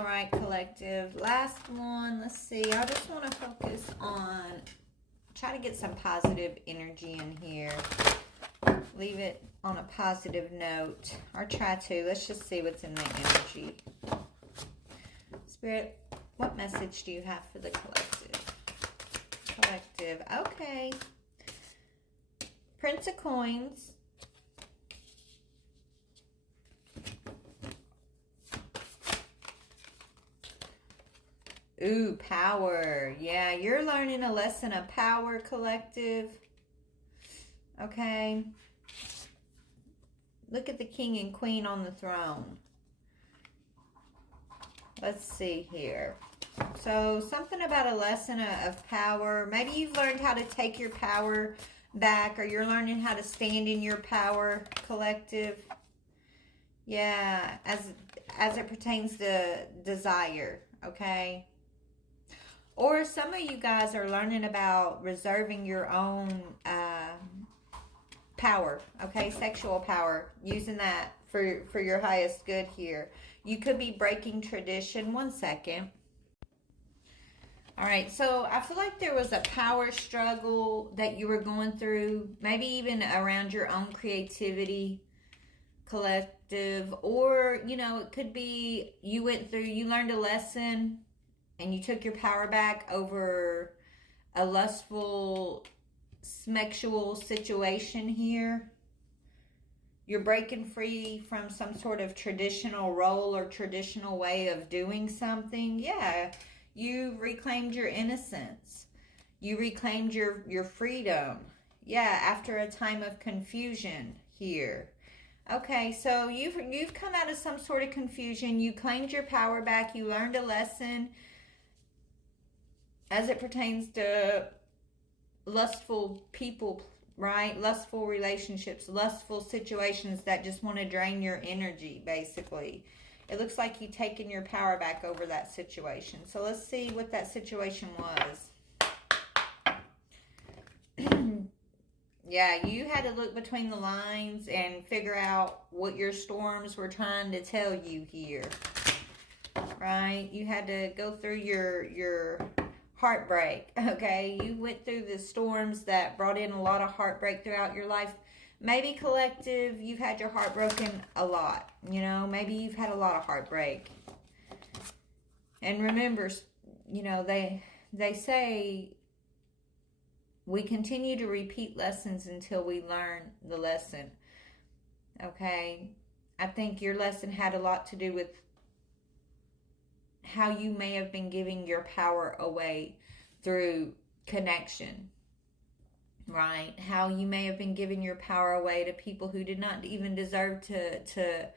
All right, collective. Last one. Let's see. I just want to focus on, try to get some positive energy in here. Leave it on a positive note. Or try to. Let's just see what's in the energy. Spirit, what message do you have for the collective? Collective. Okay. Prince of Coins. Ooh, power. Yeah, you're learning a lesson of power, collective. Okay. Look at the king and queen on the throne. Let's see here. So, something about a lesson of power. Maybe you've learned how to take your power back, or you're learning how to stand in your power, collective. Yeah, as it pertains to desire, okay? Or some of you guys are learning about reserving your own power, okay? Sexual power. Using that for your highest good here. You could be breaking tradition. One second. All right, so I feel like there was a power struggle that you were going through. Maybe even around your own creativity, collective. Or, you know, it could be you learned a lesson and you took your power back over a lustful, sexual situation here. You're breaking free from some sort of traditional role or traditional way of doing something. Yeah, you reclaimed your innocence. You reclaimed your freedom. Yeah, after a time of confusion here. Okay, so you've come out of some sort of confusion. You claimed your power back. You learned a lesson as it pertains to lustful people, right? Lustful relationships, lustful situations that just want to drain your energy, basically. It looks like you've taken your power back over that situation. So let's see what that situation was. Yeah, you had to look between the lines and figure out what your storms were trying to tell you here, right? You had to go through your heartbreak, okay? You went through the storms that brought in a lot of heartbreak throughout your life. Maybe, collective, you've had your heart broken a lot, you know? Maybe you've had a lot of heartbreak. And remember, you know, they say we continue to repeat lessons until we learn the lesson, okay? I think your lesson had a lot to do with how you may have been giving your power away through connection, right? How you may have been giving your power away to people who did not even deserve to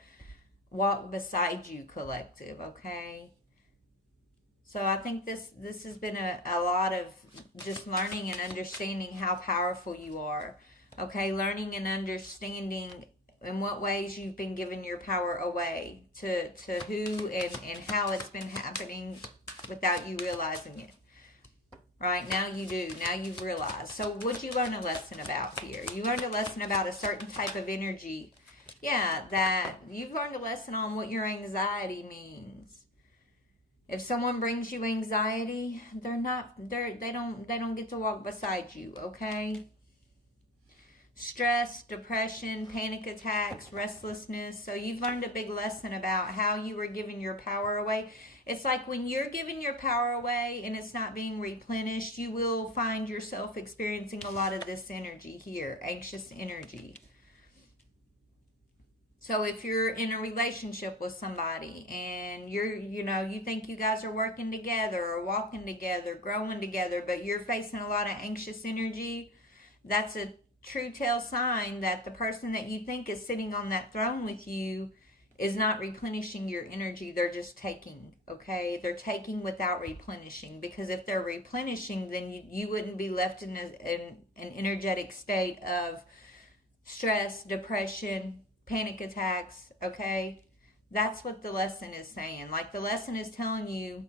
walk beside you, collective, okay? So I think this has been a lot of just learning and understanding how powerful you are, okay? Learning and understanding in what ways you've been giving your power away to who and how it's been happening without you realizing it. Right, now you do. Now you've realized. So what'd you learn a lesson about here? You learned a lesson about a certain type of energy. Yeah, that you've learned a lesson on what your anxiety means. If someone brings you anxiety, they don't get to walk beside you, okay? Stress, depression, panic attacks, restlessness. So you've learned a big lesson about how you were giving your power away. It's like when you're giving your power away and it's not being replenished, you will find yourself experiencing a lot of this energy here, anxious energy. So if you're in a relationship with somebody and you think you guys are working together or walking together, growing together, but you're facing a lot of anxious energy, that's a true tell sign that the person that you think is sitting on that throne with you is not replenishing your energy. They're just taking, okay? They're taking without replenishing, because if they're replenishing, then you wouldn't be left in an energetic state of stress, depression, panic attacks, okay? That's what the lesson is saying. Like, the lesson is telling you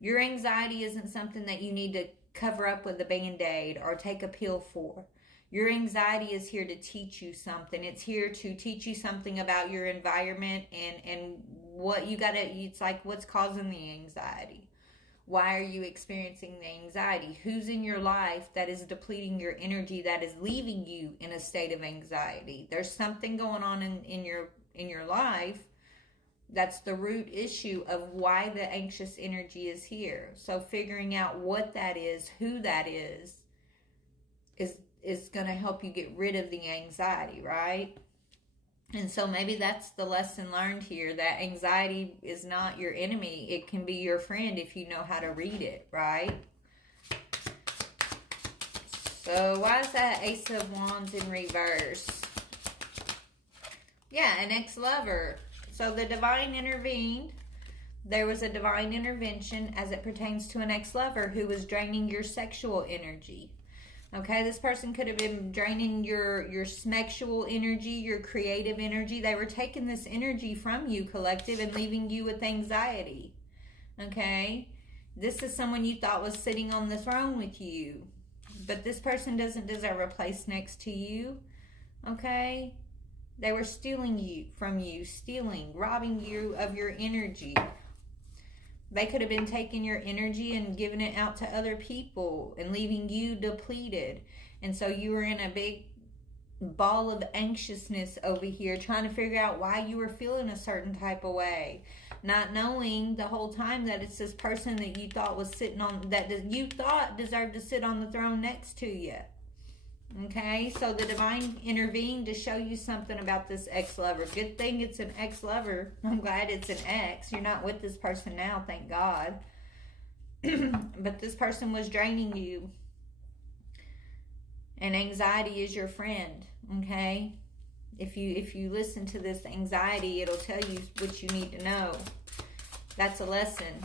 your anxiety isn't something that you need to cover up with a Band-Aid or take a pill for. Your anxiety is here to teach you something. It's here to teach you something about your environment and what you gotta, it's like, what's causing the anxiety? Why are you experiencing the anxiety? Who's in your life that is depleting your energy, that is leaving you in a state of anxiety? There's something going on in your life that's the root issue of why the anxious energy is here. So figuring out what that is, who that is going to help you get rid of the anxiety, right? And so maybe that's the lesson learned here, that anxiety is not your enemy. It can be your friend if you know how to read it, right? So why is that Ace of Wands in reverse? Yeah, an ex-lover. So the divine intervened. There was a divine intervention as it pertains to an ex-lover who was draining your sexual energy. Okay, this person could have been draining your sexual energy, your creative energy. They were taking this energy from you, collective, and leaving you with anxiety. Okay, this is someone you thought was sitting on the throne with you, but this person doesn't deserve a place next to you. Okay, they were stealing you from you, robbing you of your energy. They could have been taking your energy and giving it out to other people and leaving you depleted. And so you were in a big ball of anxiousness over here, trying to figure out why you were feeling a certain type of way. Not knowing the whole time that it's this person that you thought was sitting on, that you thought deserved to sit on the throne next to you. Okay, so the divine intervened to show you something about this ex-lover. Good thing it's an ex-lover. I'm glad it's an ex. You're not with this person now, thank God. But this person was draining you. And anxiety is your friend, okay? If you listen to this anxiety, it'll tell you what you need to know. That's a lesson.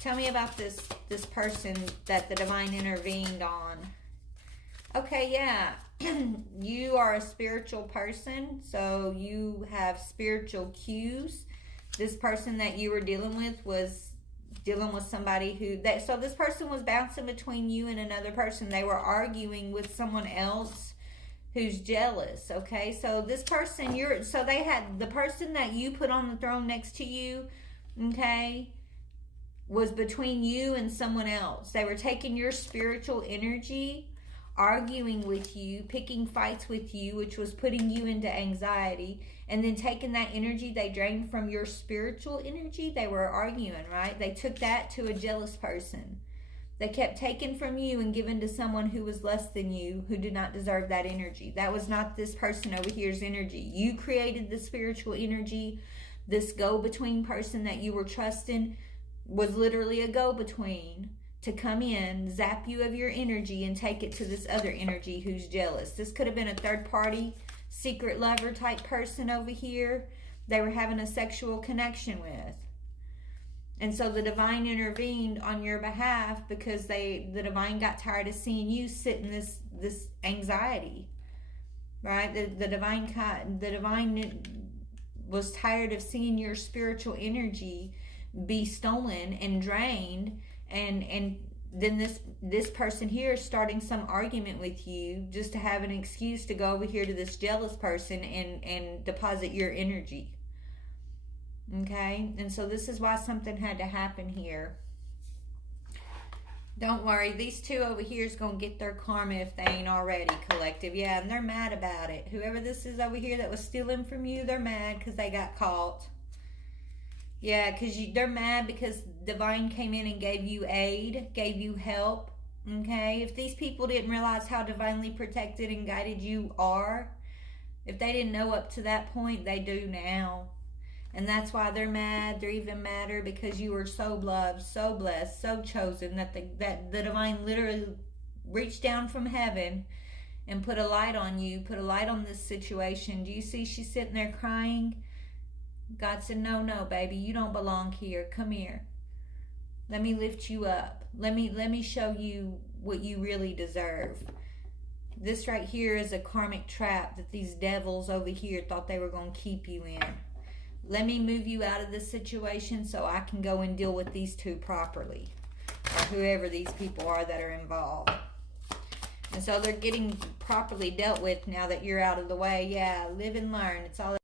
Tell me about this person that the divine intervened on. Okay, yeah, you are a spiritual person, so you have spiritual cues. This person that you were dealing with was dealing with somebody so this person was bouncing between you and another person. They were arguing with someone else who's jealous, okay? So this person, they had the person that you put on the throne next to you, okay, was between you and someone else. They were taking your spiritual energy, arguing with you, picking fights with you, which was putting you into anxiety, and then taking that energy they drained from your spiritual energy. They were arguing, right? They took that to a jealous person. They kept taking from you and giving to someone who was less than you, who did not deserve that energy. That was not this person over here's energy. You created the spiritual energy. This go-between person that you were trusting was literally a go-between to come in, zap you of your energy, and take it to this other energy who's jealous. This could have been a third party, secret lover type person over here they were having a sexual connection with. And so the divine intervened on your behalf because the divine got tired of seeing you sit in this anxiety, right? The divine was tired of seeing your spiritual energy be stolen and drained. And then this person here is starting some argument with you just to have an excuse to go over here to this jealous person and deposit your energy. Okay? And so this is why something had to happen here. Don't worry, these two over here is going to get their karma if they ain't already, collective. Yeah, and they're mad about it. Whoever this is over here that was stealing from you, they're mad because they got caught. Yeah, because they're mad because divine came in and gave you aid, gave you help, okay? If these people didn't realize how divinely protected and guided you are, if they didn't know up to that point, they do now. And that's why they're mad. They're even madder because you were so loved, so blessed, so chosen that the divine literally reached down from heaven and put a light on you, put a light on this situation. Do you see she's sitting there crying? God said, no, baby, you don't belong here. Come here. Let me lift you up. Let me show you what you really deserve. This right here is a karmic trap that these devils over here thought they were going to keep you in. Let me move you out of this situation so I can go and deal with these two properly. Or whoever these people are that are involved. And so they're getting properly dealt with now that you're out of the way. Yeah, live and learn. It's all